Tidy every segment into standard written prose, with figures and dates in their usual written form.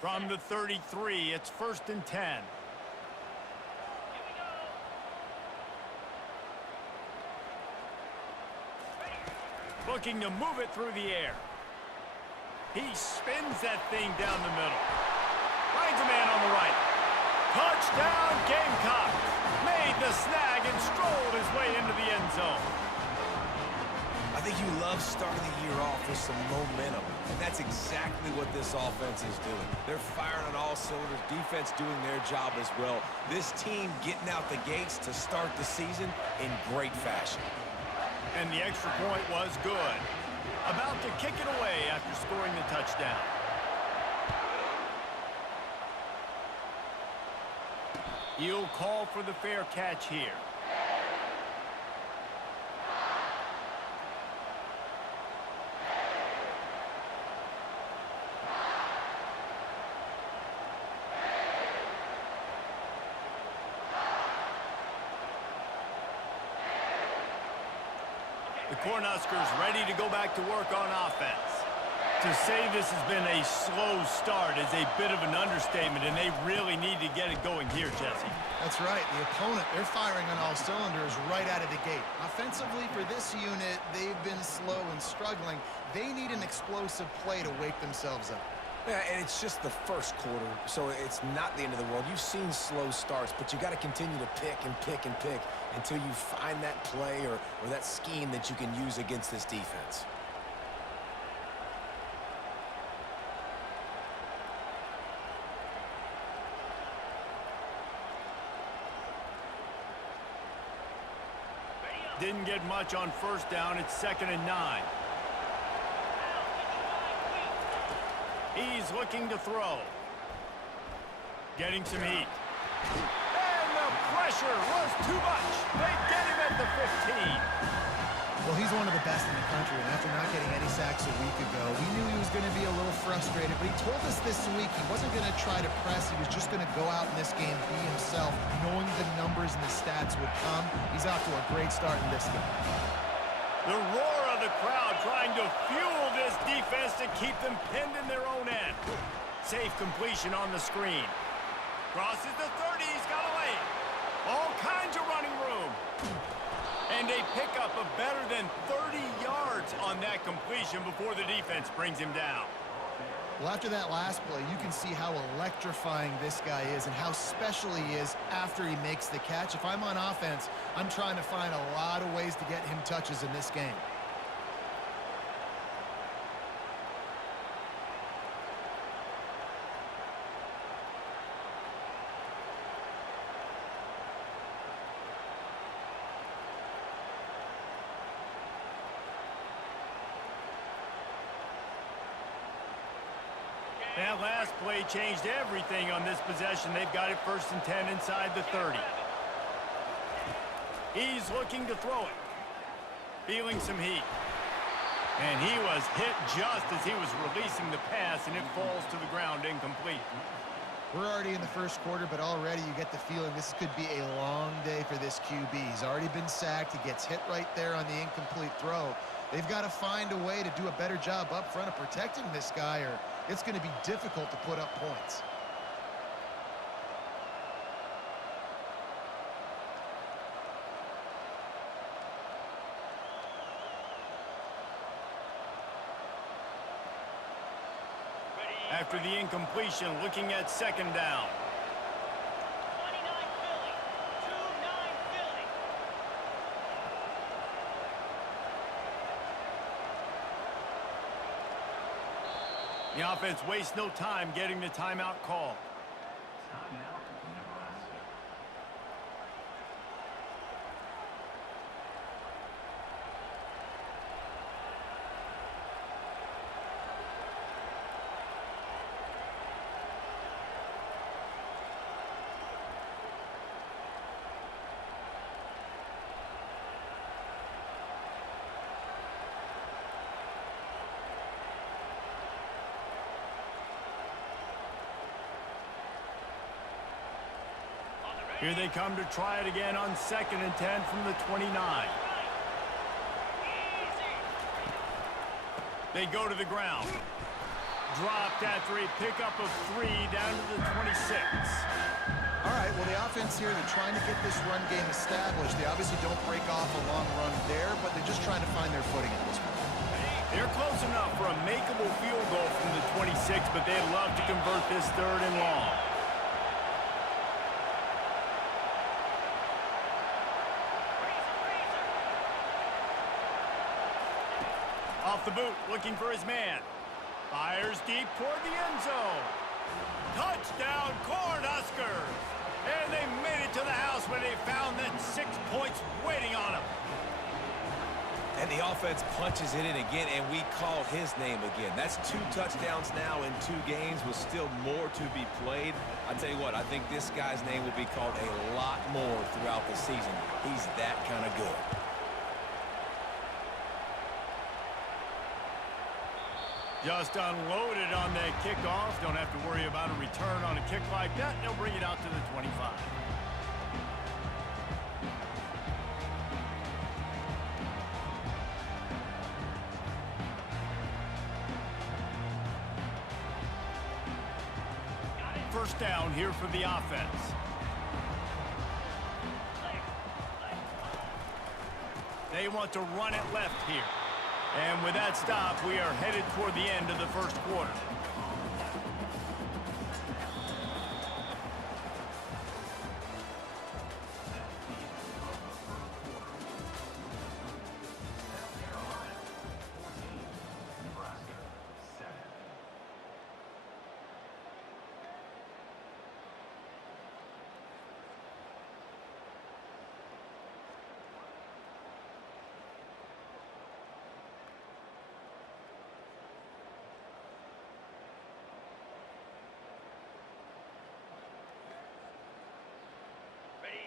From the 33, it's 1st and 10. Looking to move it through the air. He spins that thing down the middle. Finds a man on the right. Touchdown, Gamecocks. Made the snag and strolled his way into the end zone. I think you love starting the year off with some momentum, and that's exactly what this offense is doing. They're firing on all cylinders, defense doing their job as well. This team getting out the gates to start the season in great fashion. And the extra point was good. About to kick it away after scoring the touchdown. He'll call for the fair catch here. The Cornhuskers ready to go back to work on offense. To say this has been a slow start is a bit of an understatement, and they really need to get it going here, Jesse. That's right. The opponent, they're firing on all cylinders right out of the gate. Offensively, for this unit, they've been slow and struggling. They need an explosive play to wake themselves up. Yeah, and it's just the first quarter, so it's not the end of the world. You've seen slow starts, but you got to continue to pick and pick and pick until you find that play or that scheme that you can use against this defense. Didn't get much on 1st down. It's 2nd and 9. He's looking to throw. Getting some heat. And the pressure was too much. They get him at the 15. Well, he's one of the best in the country, and after not getting any sacks a week ago, we knew he was going to be a little frustrated, but he told us this week he wasn't going to try to press. He was just going to go out in this game, be himself, knowing the numbers and the stats would come. He's off to a great start in this game. The roar of the crowd trying to fuel this defense to keep them pinned in their own end. Safe completion on the screen. Crosses the 30, he's got a lane. All kinds of running room. And a pickup of better than 30 yards on that completion before the defense brings him down. Well, after that last play, you can see how electrifying this guy is and how special he is after he makes the catch. If I'm on offense, I'm trying to find a lot of ways to get him touches in this game. That last play changed everything on this possession. They've got it 1st and 10 inside the 30. He's looking to throw it. Feeling some heat. And he was hit just as he was releasing the pass, and it falls to the ground incomplete. We're already in the first quarter, but already you get the feeling this could be a long day for this QB. He's already been sacked. He gets hit right there on the incomplete throw. They've got to find a way to do a better job up front of protecting this guy, or it's going to be difficult to put up points. After the incompletion, looking at 2nd down. The offense wastes no time getting the timeout call. Here they come to try it again on 2nd and 10 from the 29. They go to the ground. dropped after a pickup of 3 down to the 26. All right, well, the offense here, they're trying to get this run game established. They obviously don't break off a long run there, but they're just trying to find their footing at this point. They're close enough for a makeable field goal from the 26, but they'd love to convert this 3rd and long. Off the boot, looking for his man. Fires deep toward the end zone. Touchdown, Cornhuskers! And they made it to the house where they found that 6 points waiting on them. And the offense punches it in again, and we call his name again. That's 2 touchdowns now in 2 games with still more to be played. I tell you what, I think this guy's name will be called a lot more throughout the season. He's that kind of good. Just unloaded on that kickoff. Don't have to worry about a return on a kick like that. They'll bring it out to the 25. First down here for the offense. They want to run it left here. And with that stop, we are headed toward the end of the first quarter.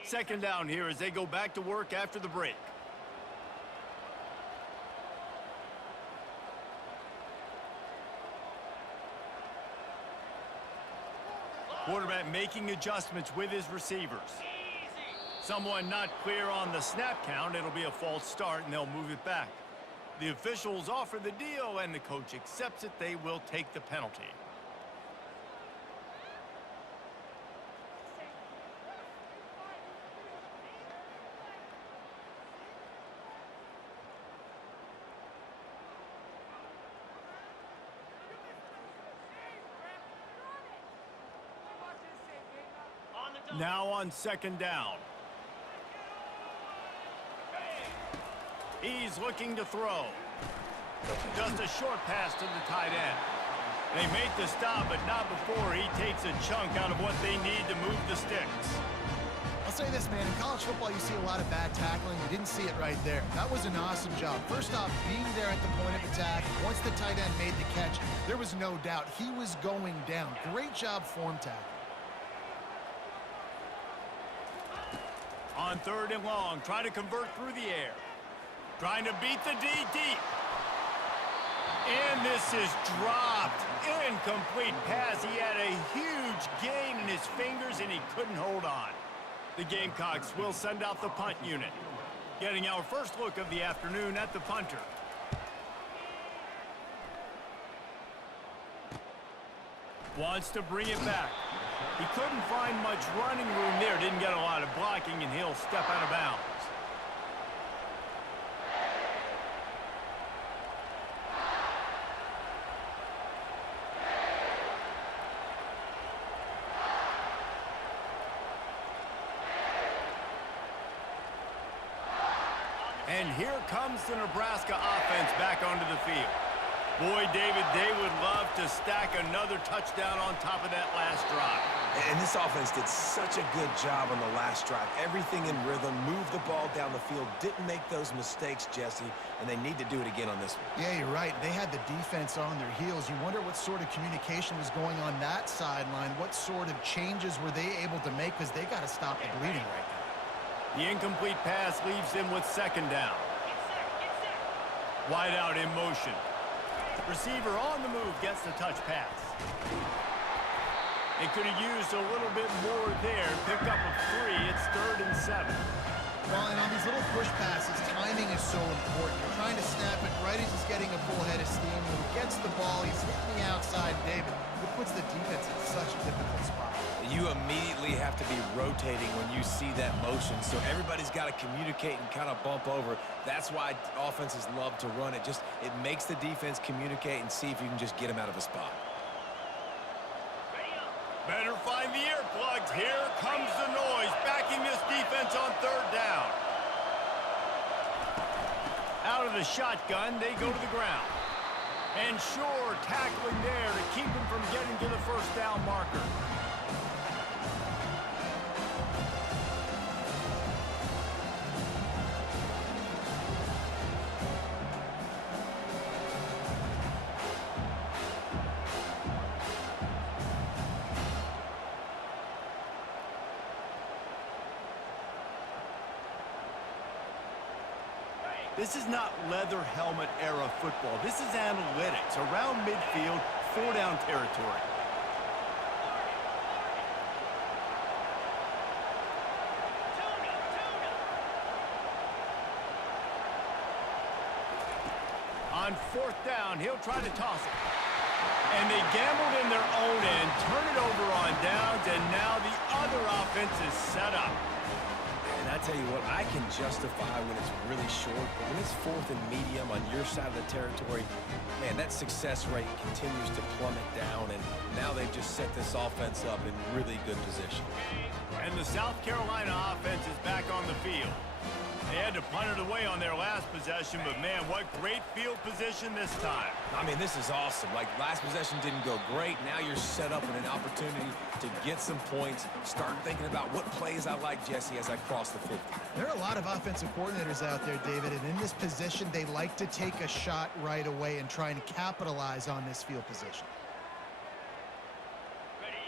Second down here as they go back to work after the break. Quarterback making adjustments with his receivers. Someone not clear on the snap count. It'll be a false start, and they'll move it back. The officials offer the deal, and the coach accepts it. They will take the penalty. Now on second down. He's looking to throw. Just a short pass to the tight end. They make the stop, but not before he takes a chunk out of what they need to move the sticks. I'll say this, man. In college football, you see a lot of bad tackling. You didn't see it right there. That was an awesome job. First off, being there at the point of attack. Once the tight end made the catch, there was no doubt he was going down. Great job form tackle. On third and long, trying to convert through the air. Trying to beat the D deep. And this is dropped. Incomplete pass. He had a huge gain in his fingers, and he couldn't hold on. The Gamecocks will send out the punt unit. Getting our first look of the afternoon at the punter. Wants to bring it back. He couldn't find much running room there. Didn't get a lot of blocking, and he'll step out of bounds. And here comes the Nebraska offense back onto the field. Boy, David, they would love to stack another touchdown on top of that last drive. And this offense did such a good job on the last drive. Everything in rhythm, moved the ball down the field, didn't make those mistakes, Jesse, and they need to do it again on this one. Yeah, you're right. They had the defense on their heels. You wonder what sort of communication was going on that sideline. What sort of changes were they able to make, because they got to stop the bleeding right now. The incomplete pass leaves them with second down. Wide out in motion. Receiver on the move gets the touch pass. They could have used a little bit more there. Pick up a 3. It's 3rd and 7. Well, and on these little push passes, timing is so important. You're trying to snap it right as he's getting a full head of steam. When he gets the ball, he's hitting the outside immediately have to be rotating when you see that motion, so everybody's got to communicate and kind of bump over. That's why offenses love to run it. It makes the defense communicate and see if you can just get them out of a spot. Better find the earplugs. Here comes the noise, backing this defense on third down. Out of the shotgun, they go to the ground. And sure, tackling there to keep him from getting to the first down marker. This is not leather helmet era football. This is analytics. Around midfield, 4-down territory. On fourth down, he'll try to toss it. And they gambled in their own end, turn it over on downs, and now the other offense is set up. And I tell you what, I can justify when it's really short, but when it's fourth and medium on your side of the territory, man, that success rate continues to plummet down, and now they've just set this offense up in really good position. And the South Carolina offense is back on the field. They had to punt it away on their last possession, but man, what great field position this time. I mean, this is awesome. Like, last possession didn't go great. Now you're set up with an opportunity to get some points. Start thinking about what plays I like, Jesse, as I cross the 50. There are a lot of offensive coordinators out there, David, and in this position, they like to take a shot right away and try and capitalize on this field position.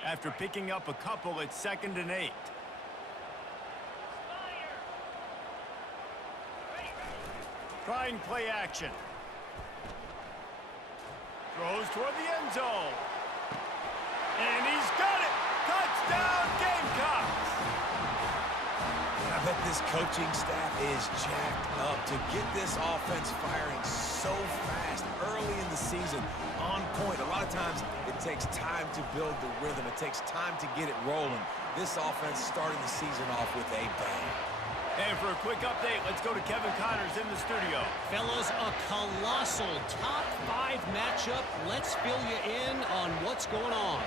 After picking up a couple, it's 2nd and 8. Trying play action. Throws toward the end zone. And he's got it! Touchdown, Gamecocks! I bet this coaching staff is jacked up to get this offense firing so fast early in the season, on point. A lot of times it takes time to build the rhythm. It takes time to get it rolling. This offense started the season off with a bang. And for a quick update, let's go to Kevin Connors in the studio. Fellas, a colossal top 5 matchup. Let's fill you in on what's going on.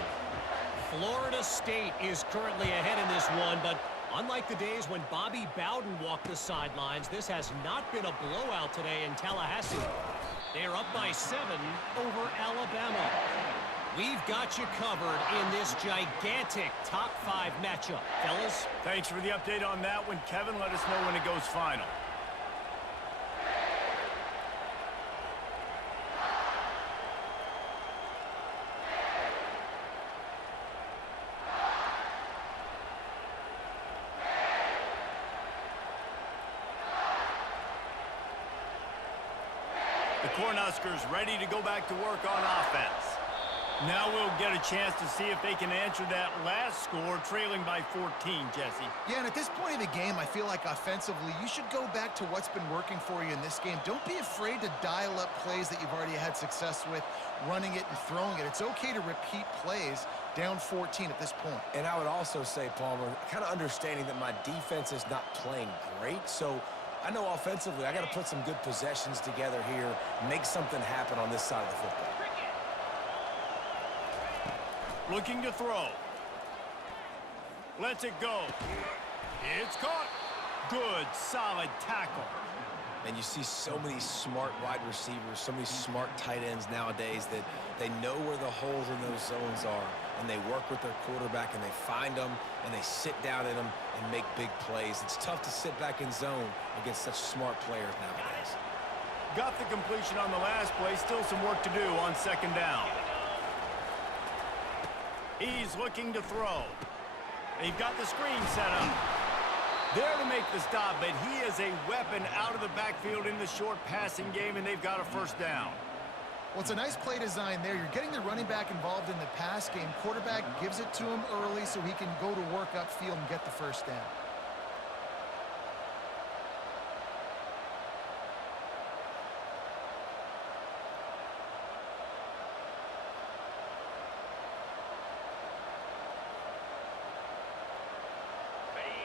Florida State is currently ahead in this one, but unlike the days when Bobby Bowden walked the sidelines, this has not been a blowout today in Tallahassee. They're up by 7 over Alabama. We've got you covered in this gigantic top 5 matchup. Fellas? Thanks for the update on that one, Kevin. Let us know when it goes final. The Cornhuskers ready to go back to work on offense. Now we'll get a chance to see if they can answer that last score, trailing by 14, Jesse. Yeah, and at this point of the game, I feel like offensively, you should go back to what's been working for you in this game. Don't be afraid to dial up plays that you've already had success with, running it and throwing it. It's okay to repeat plays down 14 at this point. And I would also say, Palmer, kind of understanding that my defense is not playing great, so I know offensively I got to put some good possessions together here, make something happen on this side of the football. Looking to throw. Lets it go. It's caught. Good, solid tackle. And you see so many smart wide receivers, so many smart tight ends nowadays that they know where the holes in those zones are, and they work with their quarterback, and they find them, and they sit down in them and make big plays. It's tough to sit back in zone against such smart players nowadays. Got the completion on the last play. Still some work to do on 2nd down. He's looking to throw. They've got the screen set up. There to make the stop, but he is a weapon out of the backfield in the short passing game, and they've got a first down. Well, it's a nice play design there. You're getting the running back involved in the pass game. Quarterback gives it to him early so he can go to work upfield and get the first down.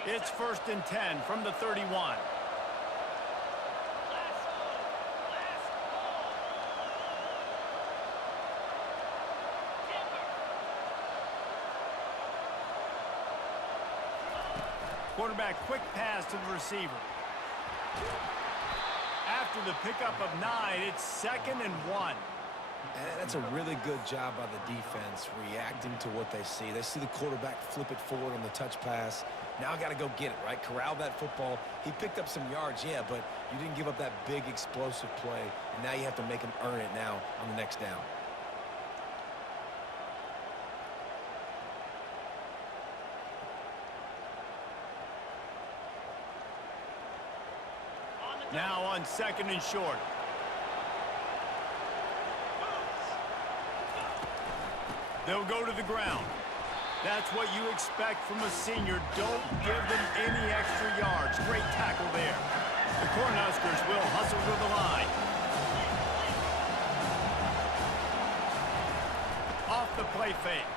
It's 1st and 10 from the 31. Quarterback quick pass to the receiver. After the pickup of 9, it's 2nd and 1. And that's a really good job by the defense reacting to what they see. They see the quarterback flip it forward on the touch pass. Now I got to go get it, right? Corral that football. He picked up some yards, yeah, but you didn't give up that big explosive play. And now you have to make him earn it now on the next down. Now on 2nd and short. They'll go to the ground. That's what you expect from a senior. Don't give them any extra yards. Great tackle there. The Cornhuskers will hustle to the line. Off the play fake.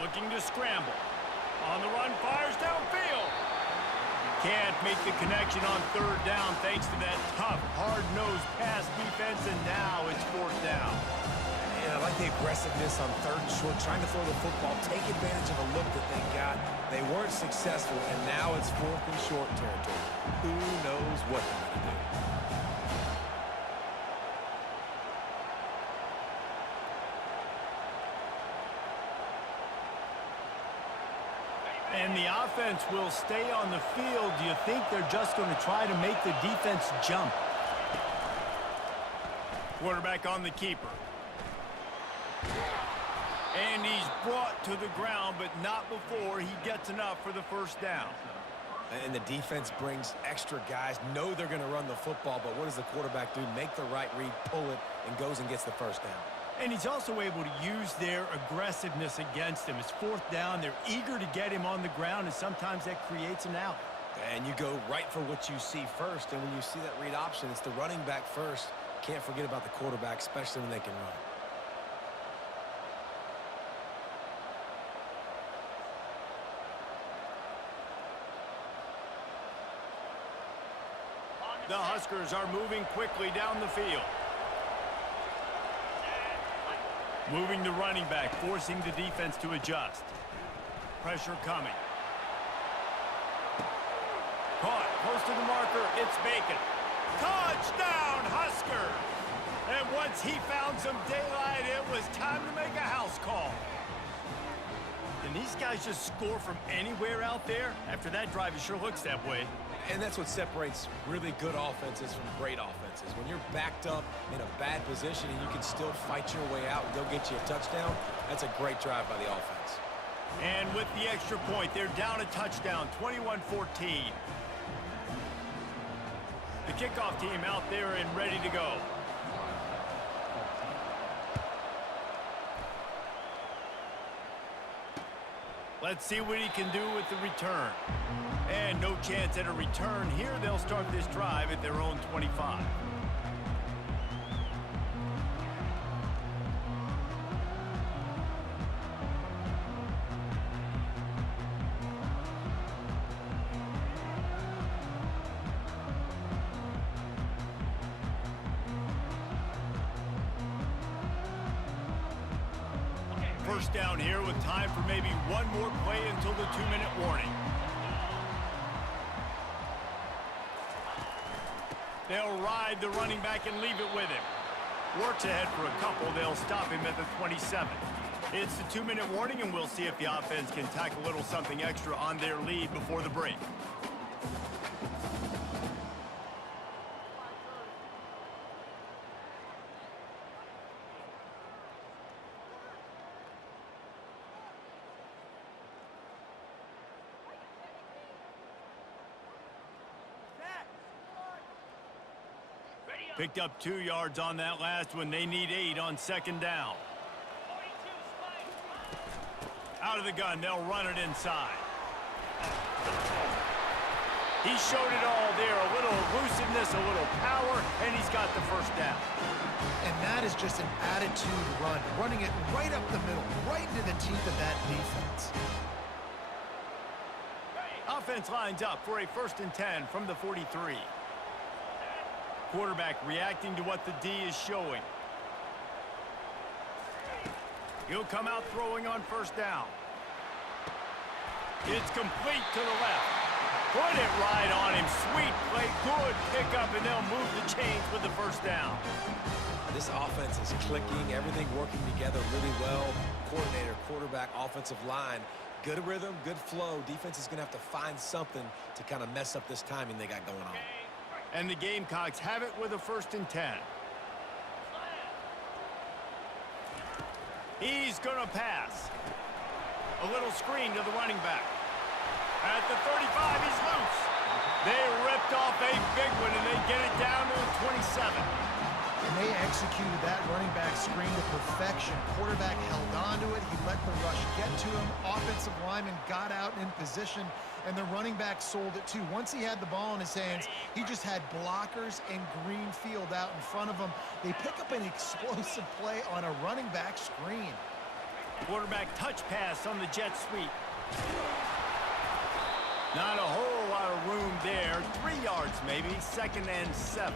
Looking to scramble. On the run, fires downfield. Can't make the connection on 3rd down thanks to that tough, hard-nosed pass defense, and now it's 4th down. And I like the aggressiveness on 3rd and short, trying to throw the football, take advantage of a look that they got. They weren't successful, and now it's 4th and short territory. Who knows what they're going to do? And the offense will stay on the field. Do you think they're just going to try to make the defense jump? Quarterback on the keeper. And he's brought to the ground, but not before he gets enough for the 1st down. And the defense brings extra guys, know they're going to run the football, but what does the quarterback do? Make the right read, pull it, and goes and gets the 1st down. And he's also able to use their aggressiveness against him. It's 4th down. They're eager to get him on the ground, and sometimes that creates an out. And you go right for what you see first, and when you see that read option, it's the running back first. Can't forget about the quarterback, especially when they can run. The Huskers are moving quickly down the field. Moving the running back, forcing the defense to adjust. Pressure coming. Caught, close to the marker, it's Bacon. Touchdown, Husker! And once he found some daylight, it was time to make a house call. Can these guys just score from anywhere out there? After that drive, it sure looks that way. And that's what separates really good offenses from great offenses. When you're backed up in a bad position and you can still fight your way out and go get you a touchdown, that's a great drive by the offense. And with the extra point, they're down a touchdown, 21-14. The kickoff team out there and ready to go. Let's see what he can do with the return. And no chance at a return here. They'll start this drive at their own 25. First down here with time for maybe one more play until the 2-minute warning. They'll ride the running back and leave it with him. Works ahead for a couple. They'll stop him at the 27. It's the 2-minute warning, and we'll see if the offense can tack a little something extra on their lead before the break. Picked up 2 yards on that last one. They need 8 on 2nd down. Out of the gun, they'll run it inside. He showed it all there. A little elusiveness, a little power, and he's got the 1st down. And that is just an attitude run, running it right up the middle, right into the teeth of that defense. Offense lines up for a 1st and 10 from the 43. Quarterback reacting to what the D is showing. He'll come out throwing on 1st down. It's complete to the left. Put it right on him. Sweet play. Good pickup, and they'll move the chains with the 1st down. This offense is clicking. Everything working together really well. Coordinator, quarterback, offensive line. Good rhythm, good flow. Defense is going to have to find something to kind of mess up this timing they got going on. And the Gamecocks have it with a 1st and 10. He's going to pass. A little screen to the running back. At the 35, he's loose. They ripped off a big one, and they get it down to the 27. And they executed that running back screen to perfection. Quarterback held on to it. He let the rush get to him. Offensive lineman got out in position, and the running back sold it too. Once he had the ball in his hands, he just had blockers and green field out in front of him. They pick up an explosive play on a running back screen. Quarterback touch pass on the jet sweep. Not a whole lot of room there. 3 yards maybe. 2nd and 7.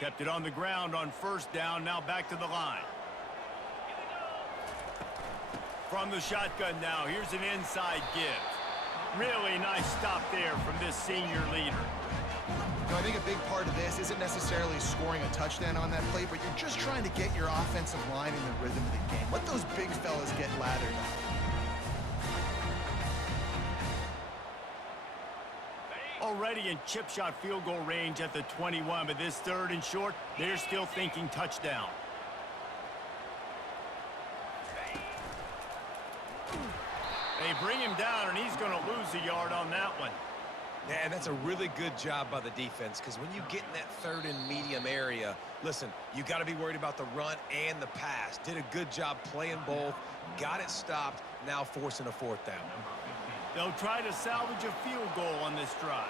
Kept it on the ground on 1st down. Now back to the line. From the shotgun now. Here's an inside give. Really nice stop there from this senior leader. I think a big part of this isn't necessarily scoring a touchdown on that play, but you're just trying to get your offensive line in the rhythm of the game. Let those big fellas get lathered up. Already in chip shot field goal range at the 21, but this 3rd and short, they're still thinking touchdown. They bring him down, and he's going to lose a yard on that one. Yeah, and that's a really good job by the defense, because when you get in that 3rd and medium area, listen, you got to be worried about the run and the pass. Did a good job playing both, got it stopped, now forcing a 4th down. They'll try to salvage a field goal on this drive.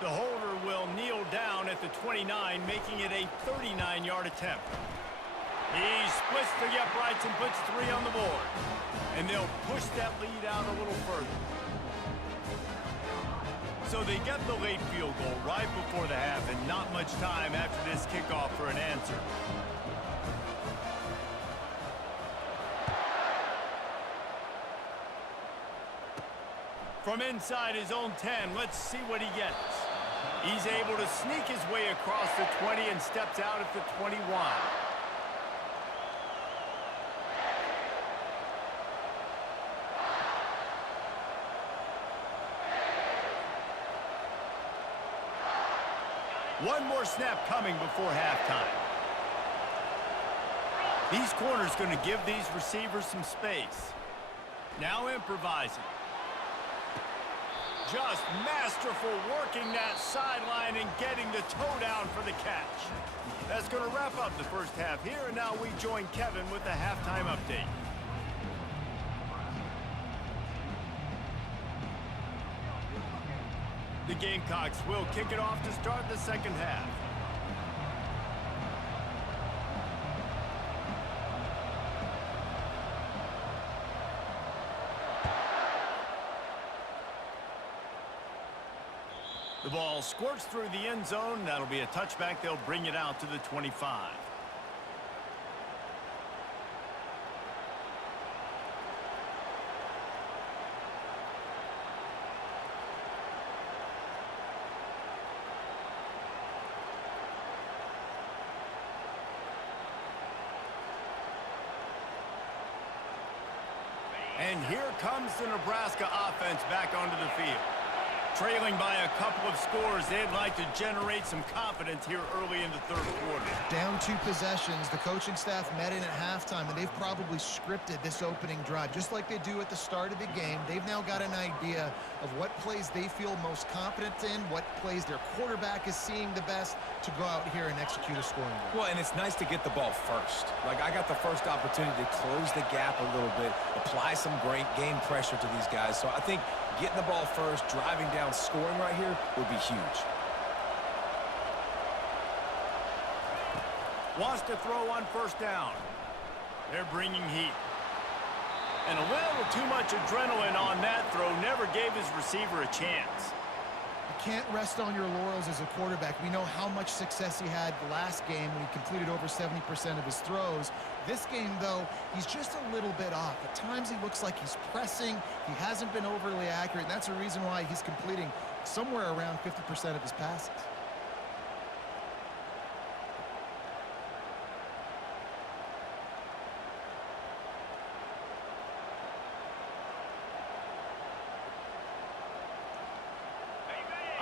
The holder will kneel down at the 29, making it a 39-yard attempt. He splits the uprights and puts 3 on the board. And they'll push that lead out a little further. So they get the late field goal right before the half, and not much time after this kickoff for an answer. From inside his own 10, let's see what he gets. He's able to sneak his way across the 20 and steps out at the 21. One more snap coming before halftime. These corners going to give these receivers some space. Now improvising. Just masterful working that sideline and getting the toe down for the catch. That's going to wrap up the first half here, and now we join Kevin with the halftime update. The Gamecocks will kick it off to start the second half. The ball squirts through the end zone. That'll be a touchback. They'll bring it out to the 25. And here comes the Nebraska offense back onto the field. Trailing by a couple of scores, they'd like to generate some confidence here early in the third quarter. Down 2 possessions, the coaching staff met in at halftime, and they've probably scripted this opening drive. Just like they do at the start of the game, they've now got an idea of what plays they feel most confident in, what plays their quarterback is seeing the best, to go out here and execute a scoring goal. Well, and it's nice to get the ball first. Like, I got the first opportunity to close the gap a little bit, apply some great game pressure to these guys. So I think getting the ball first, driving down, scoring right here would be huge. Wants to throw on first down. They're bringing heat. And a little too much adrenaline on that throw never gave his receiver a chance. You can't rest on your laurels as a quarterback. We know how much success he had last game when he completed over 70% of his throws. This game, though, he's just a little bit off. At times he looks like he's pressing. He hasn't been overly accurate, and that's a reason why he's completing somewhere around 50% of his passes.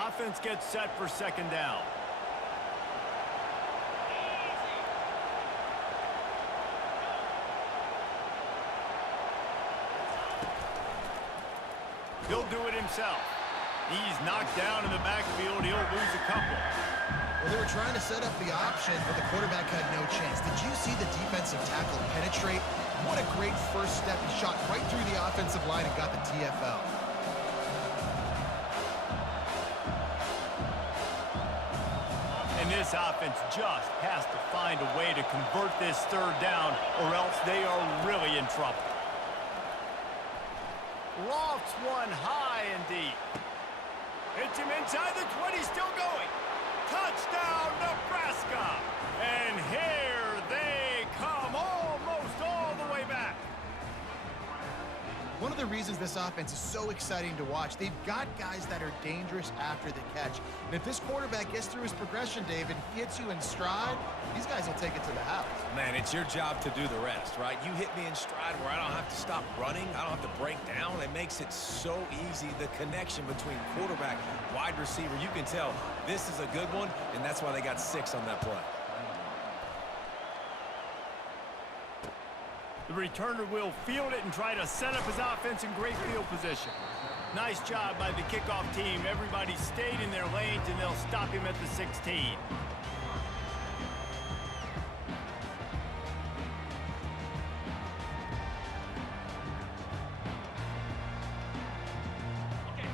Offense gets set for second down. He'll do it himself. He's knocked down in the backfield. He'll lose a couple. Well, they were trying to set up the option, but the quarterback had no chance. Did you see the defensive tackle penetrate? What a great first step. He shot right through the offensive line and got the TFL. And this offense just has to find a way to convert this third down, or else they are really in trouble. Lofts one high and deep. Hits him inside the 20, still going. Touchdown, Nebraska! And here they come, almost all the way back. One of the reasons this offense is so exciting to watch, they've got guys that are dangerous after the catch. And if this quarterback gets through his progression, David, he hits you in stride, these guys will take it to the house. Man, it's your job to do the rest, right? You hit me in stride where I don't have to stop running. I don't have to break down. It makes it so easy, the connection between quarterback, wide receiver. You can tell this is a good one, and that's why they got 6 on that play. The returner will field it and try to set up his offense in great field position. Nice job by the kickoff team. Everybody stayed in their lanes, and they'll stop him at the 16.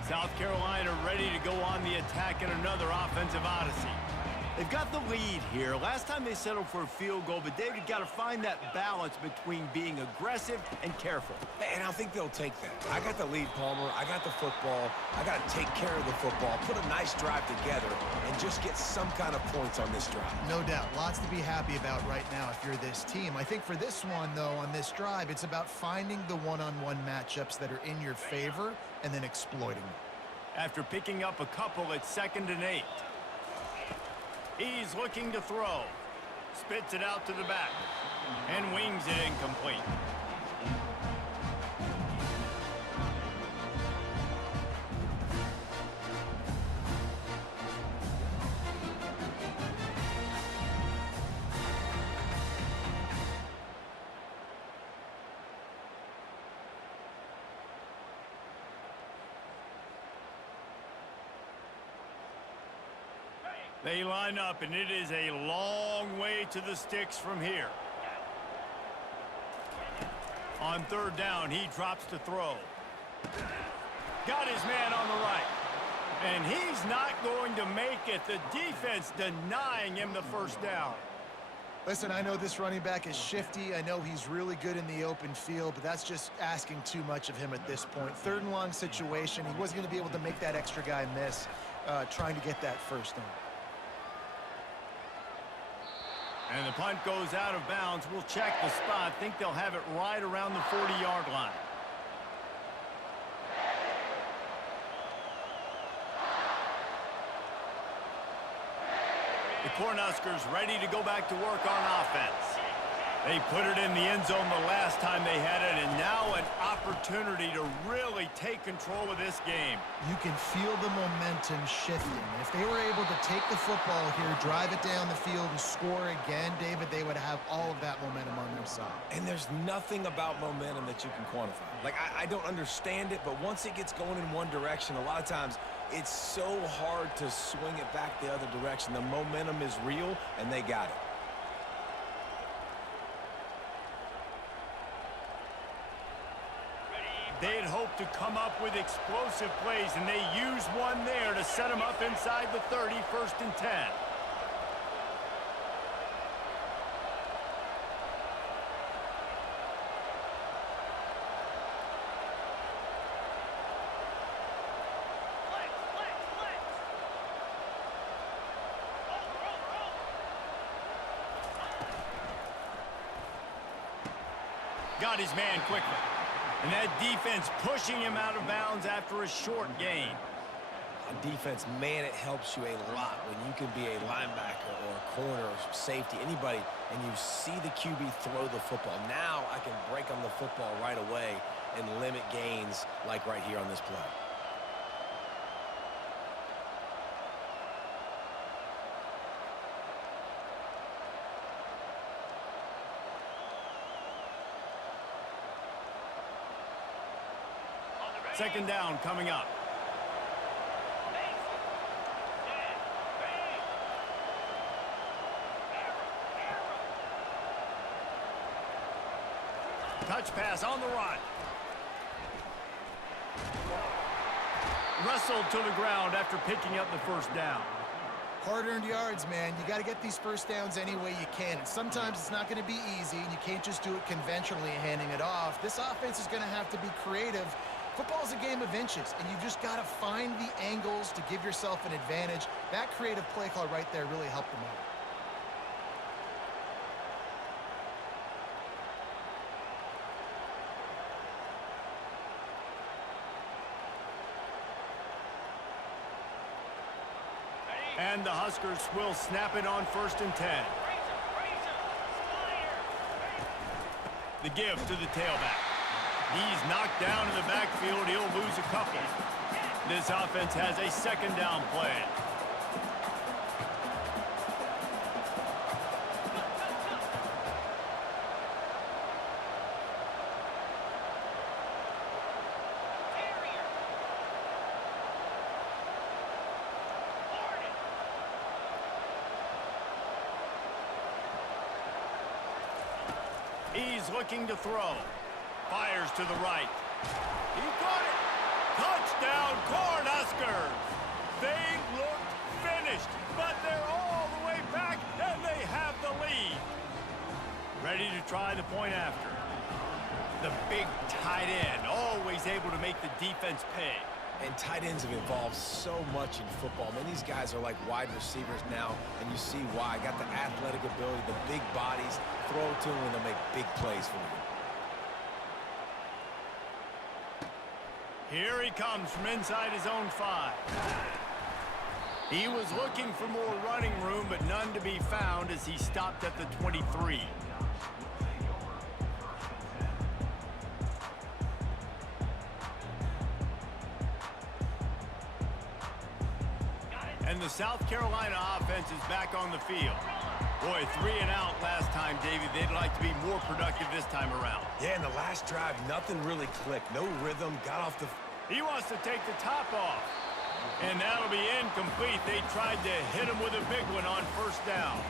South Carolina ready to go on the attack in another offensive odyssey. They've got the lead here. Last time they settled for a field goal, but David got to find that balance between being aggressive and careful. And I think they'll take that. I got the lead, Palmer. I got the football. I got to take care of the football, put a nice drive together, and just get some kind of points on this drive. No doubt. Lots to be happy about right now if you're this team. I think for this one, though, on this drive, it's about finding the one-on-one matchups that are in your favor and then exploiting them. After picking up a couple, it's 2nd and 8. He's looking to throw. Spits it out to the back. And wings it incomplete. They line up, and it is a long way to the sticks from here. On 3rd down, he drops to throw. Got his man on the right. And he's not going to make it. The defense denying him the first down. Listen, I know this running back is shifty. I know he's really good in the open field, but that's just asking too much of him at this point. 3rd and long situation. He wasn't going to be able to make that extra guy miss trying to get that first down. And the punt goes out of bounds. We'll check the spot. Think they'll have it right around the 40-yard line. The Cornhuskers ready to go back to work on offense. They put it in the end zone the last time they had it, and now an opportunity to really take control of this game. You can feel the momentum shifting. If they were able to take the football here, drive it down the field, and score again, David, they would have all of that momentum on their side. And there's nothing about momentum that you can quantify. Like, I don't understand it, but once it gets going in one direction, a lot of times It's so hard to swing it back the other direction. The momentum is real, and they got it. They had hoped to come up with explosive plays, and they used one there to set them up inside the 30, 1st and 10. Got his man quickly. And that defense pushing him out of bounds after a short gain. On defense, man, it helps you a lot when you can be a linebacker or a corner or safety, anybody, and you see the QB throw the football. Now I can break on the football right away and limit gains like right here on this play. Second down coming up. Touch pass on the run. Wrestled to the ground after picking up the first down. Hard-earned yards, man. You got to get these first downs any way you can. And sometimes it's not going to be easy, and you can't just do it conventionally handing it off. This offense is going to have to be creative. Football is a game of inches, and you've just got to find the angles to give yourself an advantage. That creative play call right there really helped them out. And the Huskers will snap it on 1st and 10. The give to the tailback. He's knocked down in the backfield. He'll lose a couple. This offense has a second down play. He's looking to throw. Fires to the right. He got it. Touchdown, Cornhuskers. They looked finished, but they're all the way back, and they have the lead. Ready to try the point after. The big tight end, always able to make the defense pay. And tight ends have evolved so much in football. Man, these guys are like wide receivers now, and you see why. Got the athletic ability, the big bodies. Throw it to them, and they'll make big plays for you. Here he comes from inside his own 5. He was looking for more running room, but none to be found as he stopped at the 23. And the South Carolina offense is back on the field. Boy, 3 and out last time, Davey. They'd like to be more productive this time around. Yeah, in the last drive, nothing really clicked. No rhythm, got off the... He wants to take the top off. And that'll be incomplete. They tried to hit him with a big one on 1st down.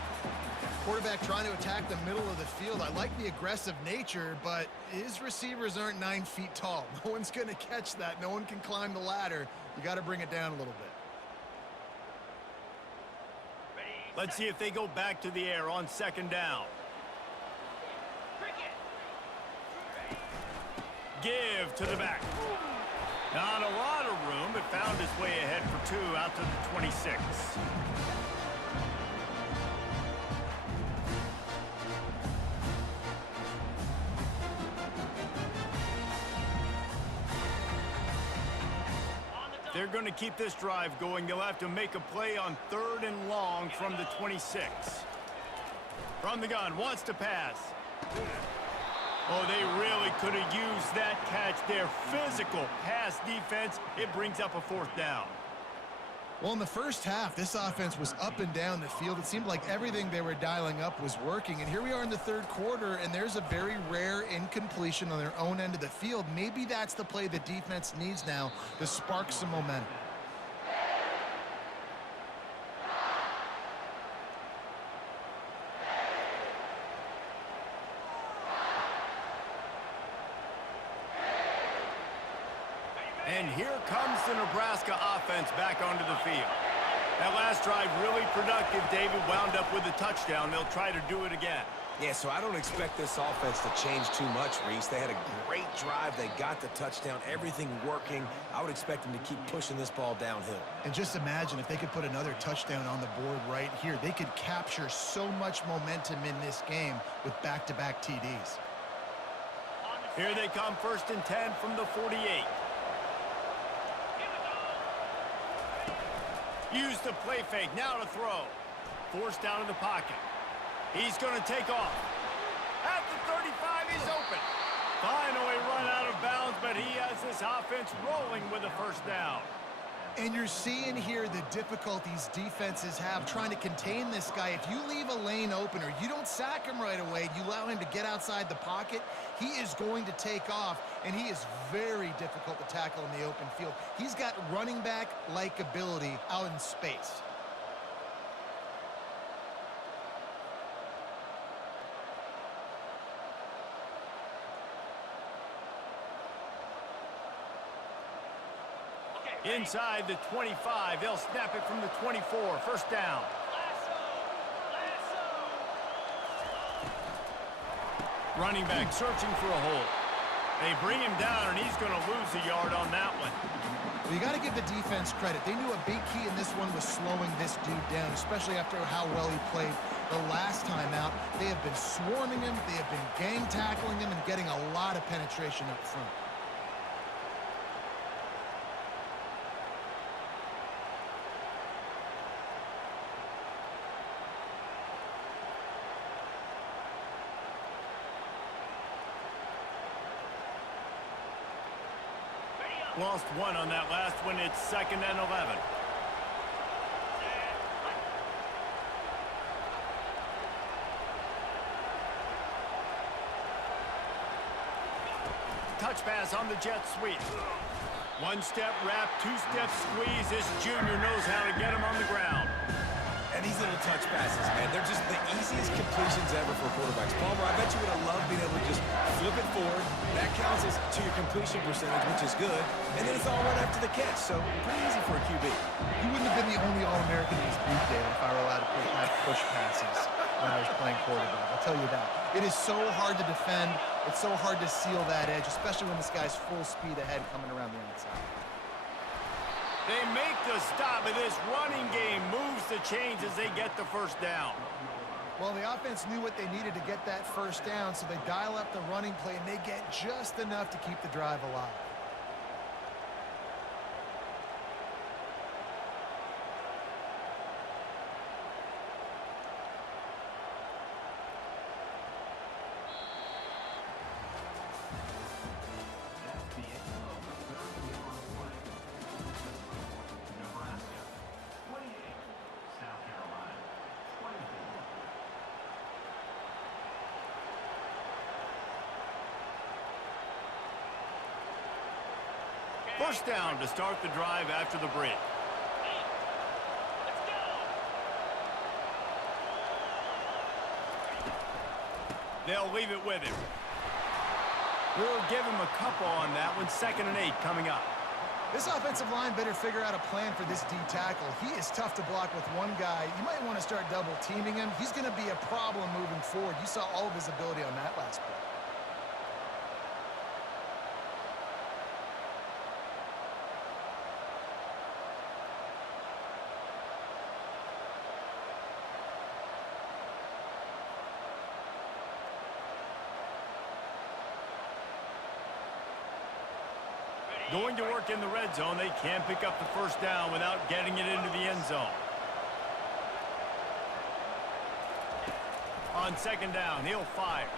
Quarterback trying to attack the middle of the field. I like the aggressive nature, but his receivers aren't 9 feet tall. No one's going to catch that. No one can climb the ladder. You got to bring it down a little bit. Let's see if they go back to the air on 2nd down. Give to the back. Not a lot of room, but found his way ahead for 2 out to the 26. They're going to keep this drive going. They'll have to make a play on 3rd and long from the 26. From the gun, wants to pass. Oh, they really could have used that catch. Their physical pass defense, it brings up a 4th down. Well, in the first half, this offense was up and down the field. It seemed like everything they were dialing up was working. And here we are in the 3rd quarter, and there's a very rare incompletion on their own end of the field. Maybe that's the play the defense needs now to spark some momentum. And here comes the Nebraska offense back onto the field. That last drive really productive. David wound up with a touchdown. They'll try to do it again. Yeah, so I don't expect this offense to change too much, Reese. They had a great drive. They got the touchdown. Everything working. I would expect them to keep pushing this ball downhill. And just imagine if they could put another touchdown on the board right here. They could capture so much momentum in this game with back-to-back TDs. Here they come, 1st and 10 from the 48. Use the play fake, now to throw. Forced out of the pocket. He's going to take off. At the 35, he's open. Finally run out of bounds, but he has this offense rolling with a first down. And you're seeing here the difficulties defenses have trying to contain this guy. If you leave a lane open or you don't sack him right away, you allow him to get outside the pocket, he is going to take off, and he is very difficult to tackle in the open field. He's got running back-like ability out in space. Inside the 25, they'll snap it from the 24, first down. Running back searching for a hole. They bring him down, and he's going to lose a yard on that one. Well, you got to give the defense credit. They knew a big key in this one was slowing this dude down, especially after how well he played the last time out. They have been swarming him, they have been gang tackling him, and getting a lot of penetration up front. Lost one on that last one. It's 2nd and 11. Touch pass on the jet sweep. One step wrap, 2-step squeeze. This junior knows how to get him on the ground. And these little touch passes, man, they're just the easiest completions ever for quarterbacks. Palmer, I bet you would have loved being able to just flip it forward. That counts as to your completion percentage, which is good. And then it's all right after the catch, so pretty easy for a QB. He wouldn't have been the only All-American in his booth day if I were allowed to have push passes when I was playing quarterback. I'll tell you that. It is so hard to defend. It's so hard to seal that edge, especially when this guy's full speed ahead coming around the outside. They make the stop, and this running game moves the chains as they get the first down. Well, the offense knew what they needed to get that first down, so they dial up the running play, and they get just enough to keep the drive alive. First down to start the drive after the break. They'll leave it with him. We'll give him a couple on that one. 2nd and 8 coming up. This offensive line better figure out a plan for this D tackle. He is tough to block with one guy. You might want to start double teaming him. He's going to be a problem moving forward. You saw all of his ability on that last play. Going to work in the red zone. They can't pick up the first down without getting it into the end zone. On 2nd down, he'll fire.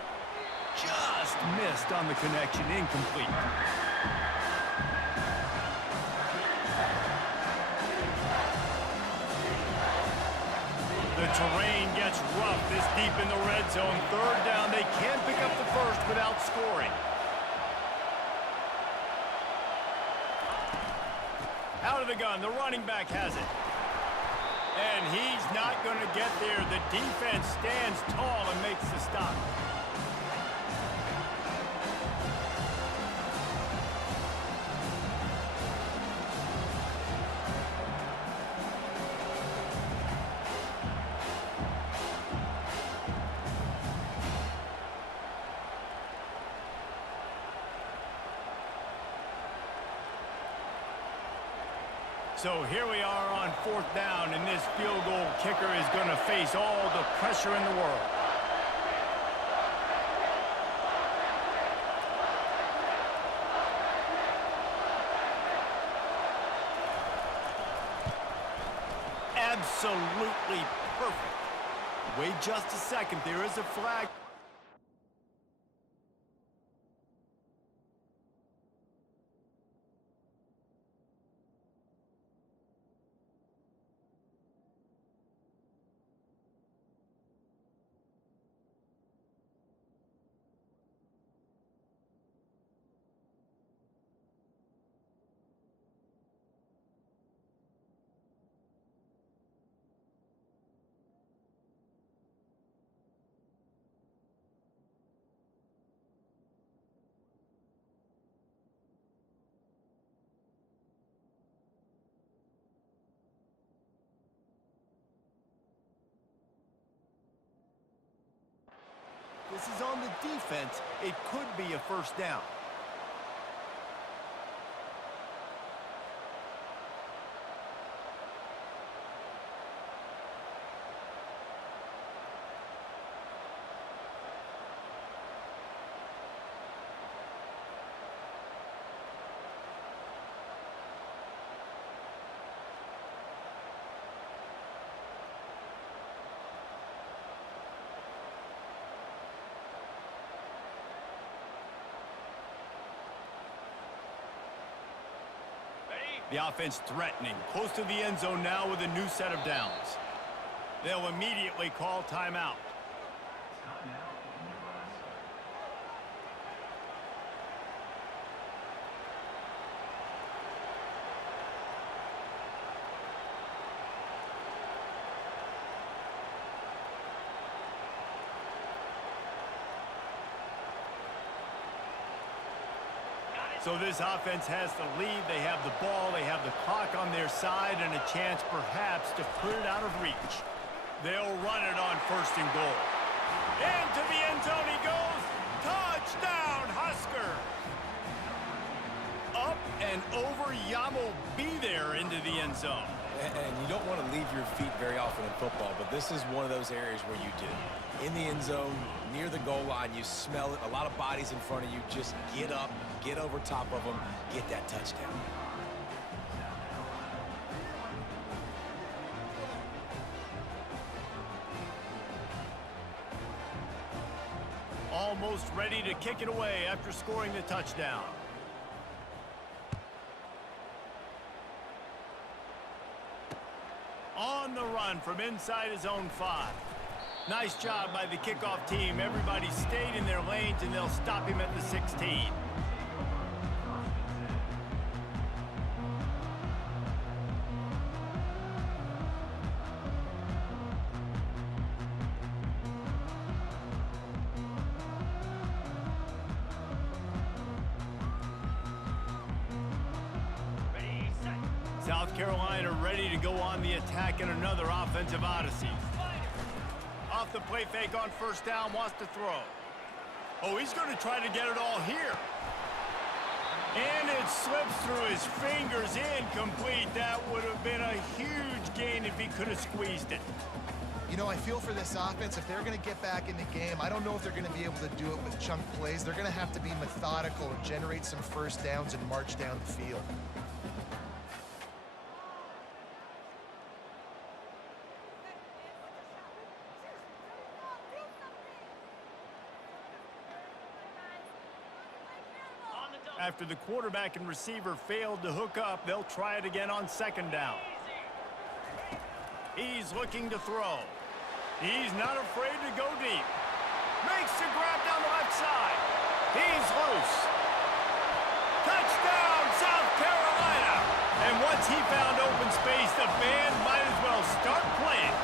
Just missed on the connection, incomplete. The terrain gets rough this deep in the red zone. 3rd down, they can't pick up the first without scoring. Out of the gun, the running back has it. And he's not going to get there. The defense stands tall and makes the stop. So here we are on 4th down, and this field goal kicker is going to face all the pressure in the world. Absolutely perfect. Wait just a second. There is a flag. This is on the defense. It could be a first down. The offense threatening, close to the end zone now with a new set of downs. They'll immediately call timeout. So this offense has the lead. They have the ball. They have the clock on their side and a chance perhaps to put it out of reach. They'll run it on 1st and goal. Into the end zone he goes. Touchdown, Husker. Up and over. Yam will be there into the end zone. And you don't want to leave your feet very often in football, but this is one of those areas where you do. In the end zone, near the goal line, you smell it. A lot of bodies in front of you. Just get up, get over top of them, get that touchdown. Almost ready to kick it away after scoring the touchdown. On the run from inside his own 5. Nice job by the kickoff team. Everybody stayed in their lanes, and they'll stop him at the 16. South Carolina ready to go on the attack in another offensive odyssey. Off the play fake on 1st down, wants to throw. Oh, he's going to try to get it all here. And it slips through his fingers, incomplete. That would have been a huge gain if he could have squeezed it. You know, I feel for this offense, if they're going to get back in the game, I don't know if they're going to be able to do it with chunk plays. They're going to have to be methodical and generate some 1st downs and march down the field. After the quarterback and receiver failed to hook up, they'll try it again on 2nd down. He's looking to throw. He's not afraid to go deep. Makes the grab down the left side. He's loose. Touchdown, South Carolina! And once he found open space, the band might as well start playing.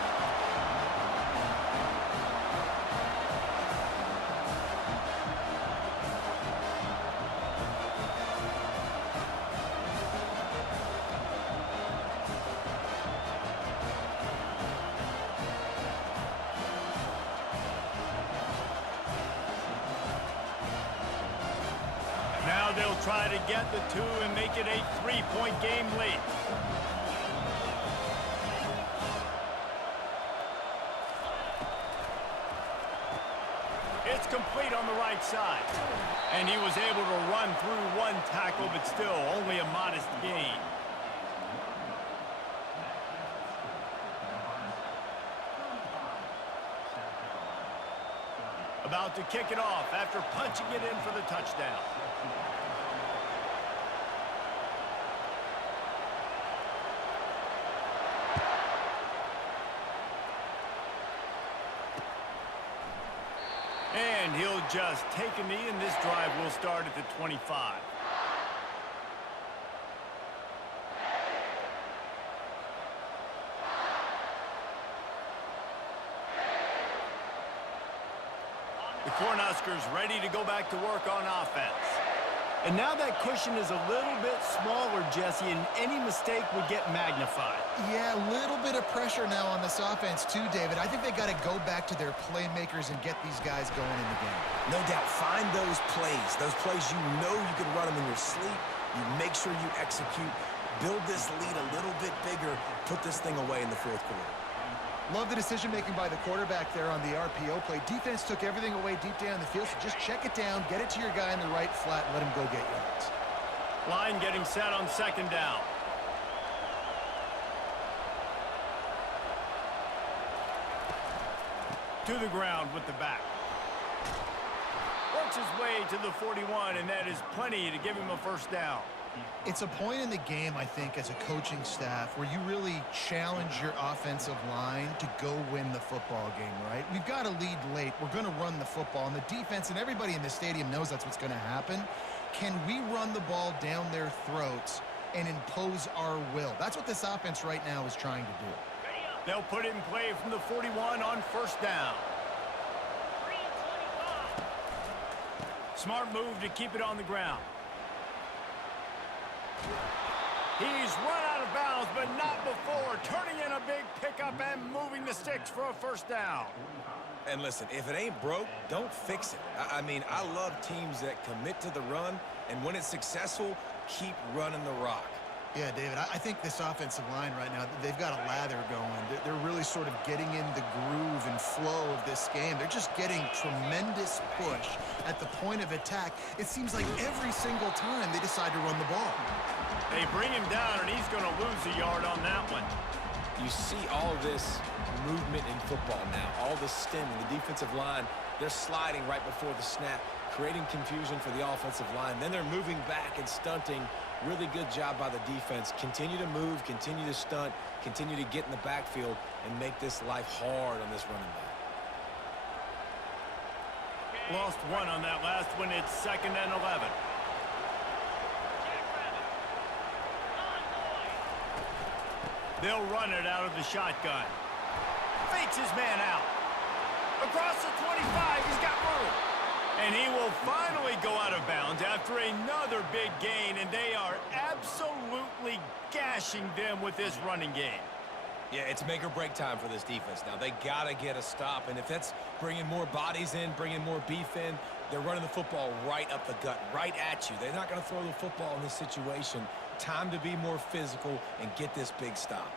Now they'll try to get the 2 and make it a 3-point game lead. It's complete on the right side. And he was able to run through one tackle, but still only a modest gain. About to kick it off after punching it in for the touchdown. And he'll just take a knee, and this drive will start at the 25. The Cornhuskers ready to go back to work on offense. And now that cushion is a little bit smaller, Jesse, and any mistake would get magnified. Yeah, a little bit of pressure now on this offense too, David. I think they got to go back to their playmakers and get these guys going in the game. No doubt, find those plays you know you can run them in your sleep. You make sure you execute, build this lead a little bit bigger, put this thing away in the fourth quarter. Love the decision-making by the quarterback there on the RPO play. Defense took everything away deep down the field, so just check it down, get it to your guy in the right flat, and let him go get yards. Line getting set on second down. To the ground with the back. Works his way to the 41, and that is plenty to give him a first down. It's a point in the game, I think, as a coaching staff where you really challenge your offensive line to go win the football game, right? We've got to lead late. We're going to run the football, and the defense and everybody in the stadium knows that's what's going to happen. Can we run the ball down their throats and impose our will? That's what this offense right now is trying to do. They'll put it in play from the 41 on first down. Smart move to keep it on the ground. He's run out of bounds, but not before. Turning in a big pickup and moving the sticks for a first down. And listen, if it ain't broke, don't fix it. I mean, I love teams that commit to the run, and when it's successful, keep running the rock. Yeah, David, I think this offensive line right now, they've got a lather going. They're really sort of getting in the groove and flow of this game. They're just getting tremendous push at the point of attack. It seems like every single time they decide to run the ball. They bring him down, and he's going to lose a yard on that one. You see all this movement in football now, all the stemming, the defensive line, they're sliding right before the snap, creating confusion for the offensive line. Then they're moving back and stunting. Really good job by the defense. Continue to move, continue to stunt, continue to get in the backfield and make this life hard on this running back. Lost one on that last one. It's 2nd and 11. They'll run it out of the shotgun. Fakes his man out. Across the 25, he's got room. And he will finally go out of bounds after another big gain, and they are absolutely gashing them with this running game. Yeah, it's make or break time for this defense now. They got to get a stop, and if that's bringing more bodies in, bringing more beef in, they're running the football right up the gut, right at you. They're not going to throw the football in this situation. Time to be more physical and get this big stop.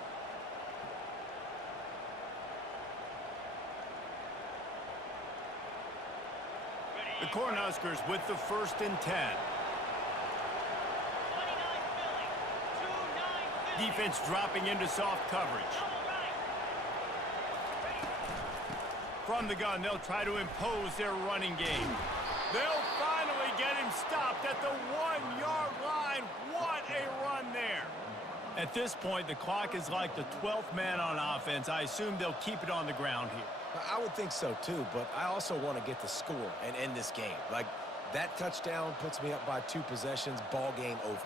The Cornhuskers with the 1st and 10. Defense dropping into soft coverage. From the gun, they'll try to impose their running game. They'll finally get him stopped at the 1-yard line. What a run there. At this point, the clock is like the 12th man on offense. I assume they'll keep it on the ground here. I would think so, too, but I also want to get the score and end this game. Like, that touchdown puts me up by 2 possessions, ball game over.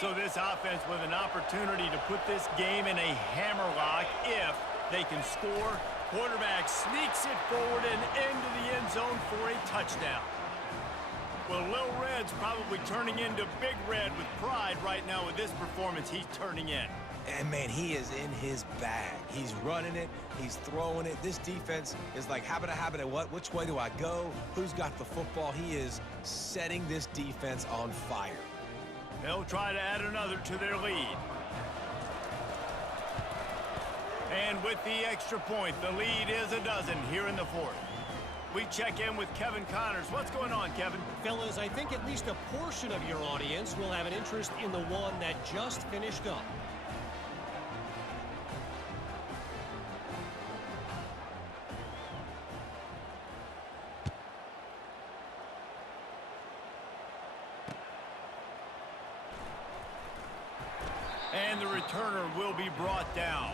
So this offense with an opportunity to put this game in a hammerlock if they can score. Quarterback sneaks it forward and into the end zone for a touchdown. Well, Lil Red's probably turning into Big Red with pride right now with this performance he's turning in. And, man, he is in his bag. He's running it. He's throwing it. This defense is like, habit, what? Which way do I go? Who's got the football? He is setting this defense on fire. They'll try to add another to their lead. And with the extra point, the lead is a dozen here in the 4th. We check in with Kevin Connors. What's going on, Kevin? Fellas, I think at least a portion of your audience will have an interest in the one that just finished up. And the returner will be brought down.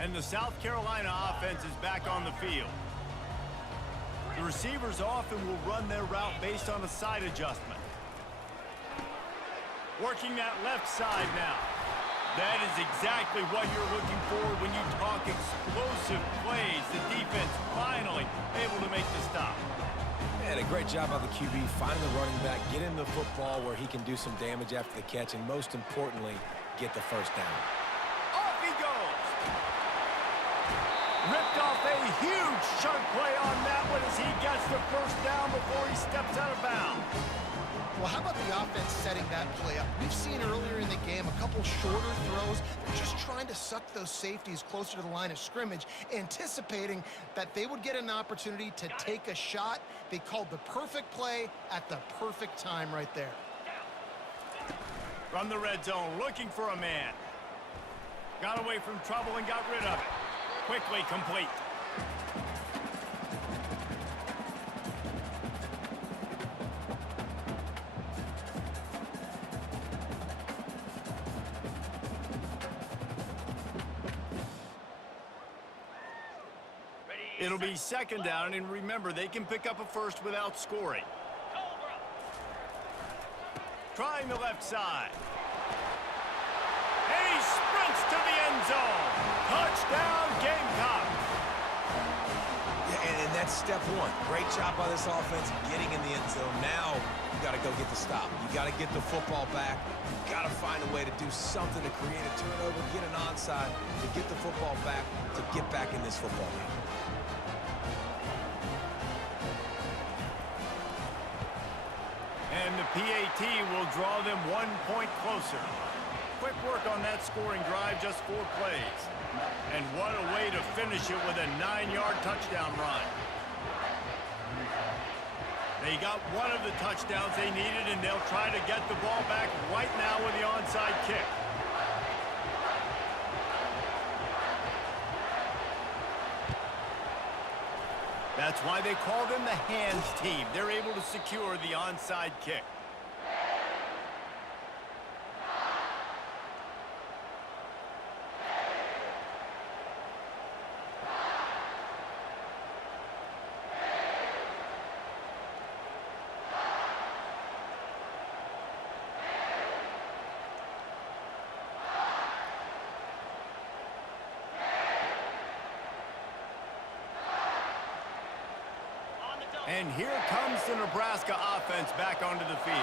And the South Carolina offense is back on the field. The receivers often will run their route based on a side adjustment. Working that left side now. That is exactly what you're looking for when you talk explosive plays. The defense finally able to make the stop. And a great job by the QB finding the running back, getting the football where he can do some damage after the catch, and most importantly, get the first down. Off he goes. Ripped off a huge chunk play on that one as he gets the first down before he steps out of bounds. Well, how about the offense setting that play up? We've seen earlier in the game a couple shorter throws. They're just trying to suck those safeties closer to the line of scrimmage, anticipating that they would get an opportunity to take a shot. They called the perfect play at the perfect time right there. From the red zone, looking for a man. Got away from trouble and got rid of it. Quickly complete. It'll be second down, and remember, they can pick up a first without scoring. Trying the left side. And he sprints to the end zone. Touchdown, Gamecocks. Yeah, and that's step one. Great job by this offense getting in the end zone. Now you got to go get the stop. You got to get the football back. You got to find a way to do something to create a turnover, get an onside, to get the football back, to get back in this football game. And the PAT will draw them 1 point closer. Quick work on that scoring drive, just 4 plays. And what a way to finish it with a 9-yard touchdown run. They got one of the touchdowns they needed, and they'll try to get the ball back right now with the onside kick. That's why they call them the hands team. They're able to secure the onside kick. And here comes the Nebraska offense back onto the field.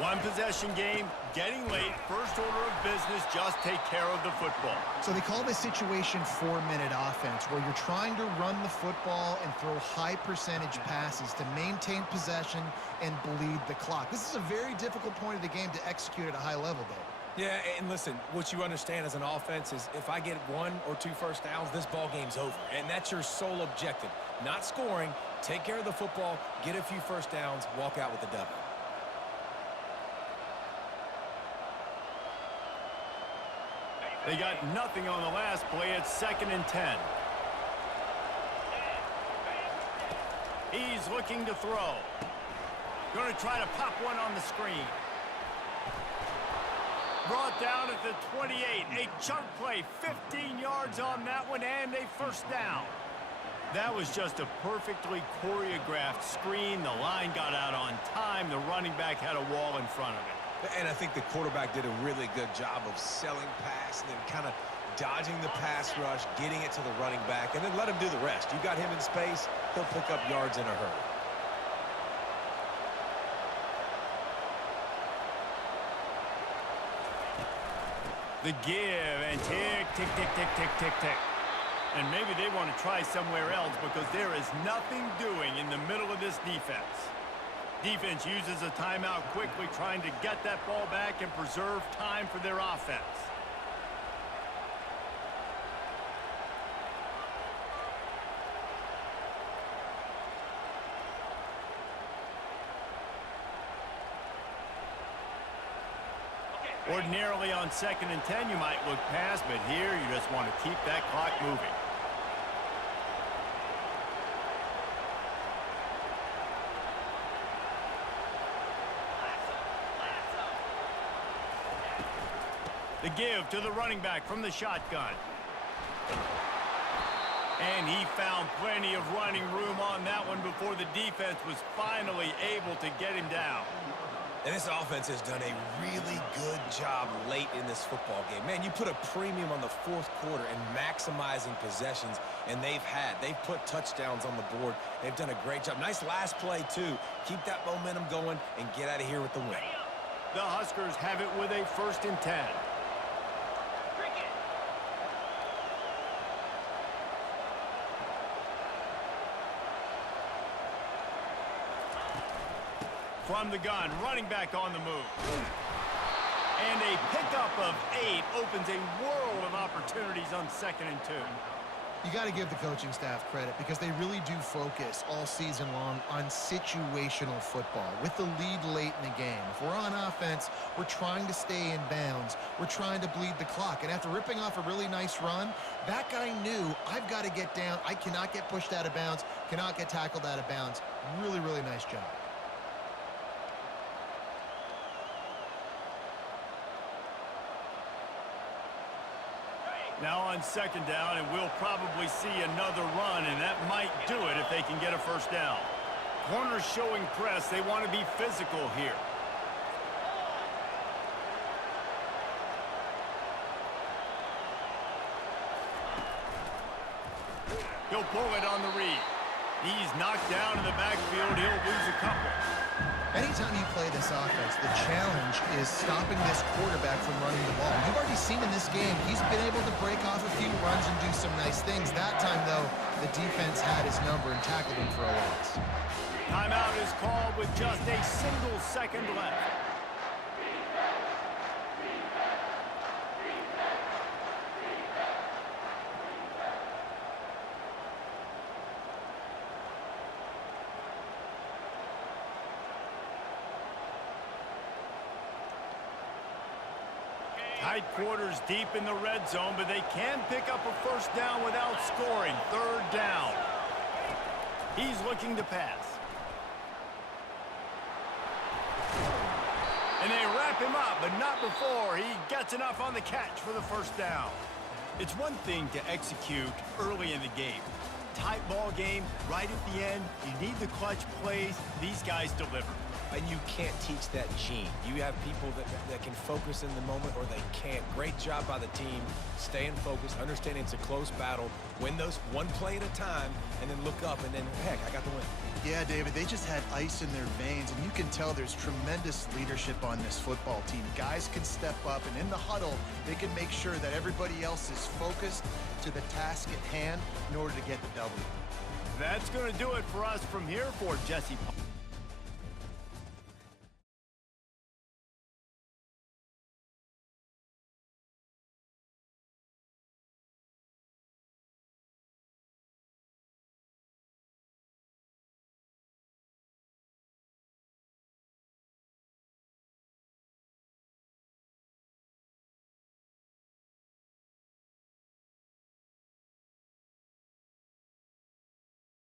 One possession game, getting late, first order of business, just take care of the football. So they call this situation 4-minute offense, where you're trying to run the football and throw high percentage passes to maintain possession and bleed the clock. This is a very difficult point of the game to execute at a high level, though. Yeah, and listen, what you understand as an offense is if I get 1 or 2 first downs, this ball game's over. And that's your sole objective. Not scoring, take care of the football, get a few first downs, walk out with the W. They got nothing on the last play. It's 2nd and 10. He's looking to throw. Going to try to pop one on the screen. Brought down at the 28. A chunk play, 15 yards on that one, and a first down. That was just a perfectly choreographed screen. The line got out on time. The running back had a wall in front of it. And I think the quarterback did a really good job of selling pass and then kind of dodging the pass rush, getting it to the running back, and then let him do the rest. You got him in space, he'll pick up yards in a hurry. The give and tick, tick, tick, tick, tick, tick, tick. And maybe they want to try somewhere else because there is nothing doing in the middle of this defense. Defense uses a timeout quickly, trying to get that ball back and preserve time for their offense. Ordinarily on 2nd and 10, you might look past, but here you just want to keep that clock moving. The give to the running back from the shotgun. And he found plenty of running room on that one before the defense was finally able to get him down. And this offense has done a really good job late in this football game. Man, you put a premium on the fourth quarter and maximizing possessions, and they've put touchdowns on the board. They've done a great job. Nice last play, too. Keep that momentum going and get out of here with the win. The Huskers have it with a 1st and 10. From the gun, running back on the move. And a pickup of 8 opens a world of opportunities on 2nd and 2. You got to give the coaching staff credit because they really do focus all season long on situational football with the lead late in the game. If we're on offense, we're trying to stay in bounds. We're trying to bleed the clock. And after ripping off a really nice run, that guy knew, I've got to get down. I cannot get pushed out of bounds, cannot get tackled out of bounds. Really, really nice job. Now on 2nd down, and we'll probably see another run, and that might do it if they can get a 1st down. Corners showing press. They want to be physical here. He'll pull it on the read. He's knocked down in the backfield. He'll lose a couple. Anytime you play this offense, the challenge is stopping this quarterback from running the ball. You've already seen in this game, he's been able to break off a few runs and do some nice things. That time, though, the defense had his number and tackled him for a loss. Timeout is called with just a single second left. Tight quarters deep in the red zone, but they can pick up a 1st down without scoring. 3rd down. He's looking to pass. And they wrap him up, but not before he gets enough on the catch for the 1st down. It's one thing to execute early in the game. Tight ball game, right at the end, you need the clutch plays. These guys deliver. And you can't teach that gene. You have people that can focus in the moment or they can't. Great job by the team, staying focused, understanding it's a close battle, win those one play at a time, and then look up, and then, heck, I got the win. Yeah, David, they just had ice in their veins, and you can tell there's tremendous leadership on this football team. Guys can step up, and in the huddle, they can make sure that everybody else is focused to the task at hand in order to get the W. That's going to do it for us from here for Jesse Paul.